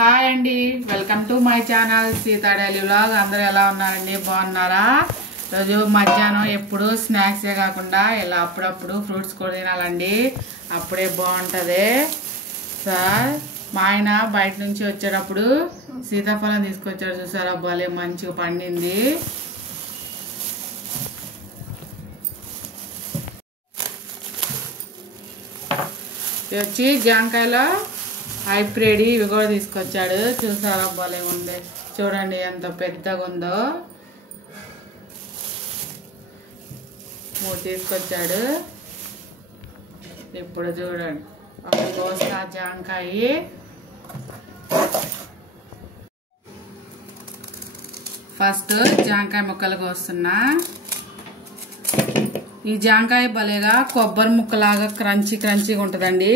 Hi అండి, welcome to my channel Sita daily vlog. అందరూ ఎలా ఉన్నారండి? బాగున్నారా? రోజు మధ్యాహ్నం ఎప్పుడు స్నాక్సే కాకుండా ఇలా అప్పుడప్పుడు ఫ్రూట్స్ కూడా తినాలండి, అప్పుడే బాగుంటుంది. సార్ మా ఆయన బయట నుంచి వచ్చేటప్పుడు సీతాఫలం తీసుకొచ్చారు, చూసారా? భలే మంచిగా పండింది. ఇది వచ్చి జాంకాయలో హైబ్రిడ్, ఇవి కూడా తీసుకొచ్చాడు, చూసారా? భలే ఉంది. చూడండి ఎంత పెద్దగా ఉందో. 3 తీసుకొచ్చాడు. ఇప్పుడు చూడండి, ఒక కోస్తా జాంకాయ. ఫస్ట్ జాంకాయ ముక్కలు కోస్తున్నా. ఈ జాంకాయ భలేగా కొబ్బరి ముక్కలాగా క్రంచీగా ఉంటుందండి.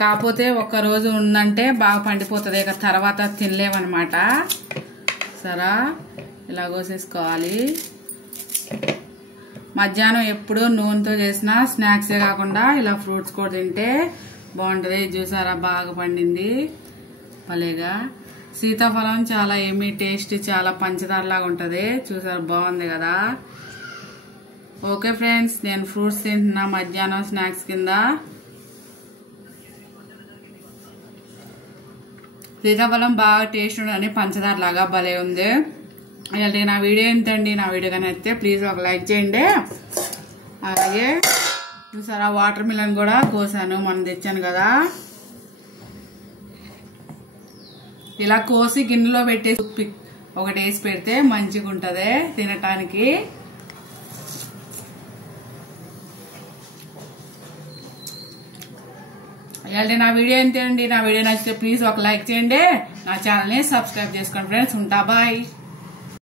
కాకపోతే ఒక్క రోజు ఉందంటే బాగా పండిపోతుంది, ఇక తర్వాత తినలేమన్నమాట. సరే, ఇలా కోసేసుకోవాలి. మధ్యాహ్నం ఎప్పుడు నూనెతో చేసిన స్నాక్సే కాకుండా ఇలా ఫ్రూట్స్ కూడా తింటే బాగుంటుంది. చూసారా? బాగా పండింది భలేగా. సీతాఫలం చాలా ఏమీ టేస్ట్, చాలా పంచదారలాగా ఉంటుంది. చూసారా? బాగుంది కదా. ఓకే ఫ్రెండ్స్, నేను ఫ్రూట్స్ తింటున్నా మధ్యాహ్నం స్నాక్స్ కింద. సీతాఫలం బాగా టేస్ట్ ఉండని పంచదార లాగా భలే ఉంది. అలాగే నా వీడియో ఏంటండి? నా వీడియో కానీ అయితే ప్లీజ్ ఒక లైక్ చేయండి. అలాగే చూసారా, వాటర్ మిలన్ కూడా కోసాను, మనం తెచ్చాను కదా. ఇలా కోసి గిన్నెలో పెట్టేసి ఒకటి వేసి పెడితే మంచిగా ఉంటుంది తినటానికి. అలాగే నా వీడియో ఏంటండి? నా వీడియో నచ్చితే ప్లీజ్ ఒక లైక్ చేయండి. నా ఛానల్ని సబ్స్క్రైబ్ చేసుకోండి ఫ్రెండ్స్. ఉంటా, బాయ్.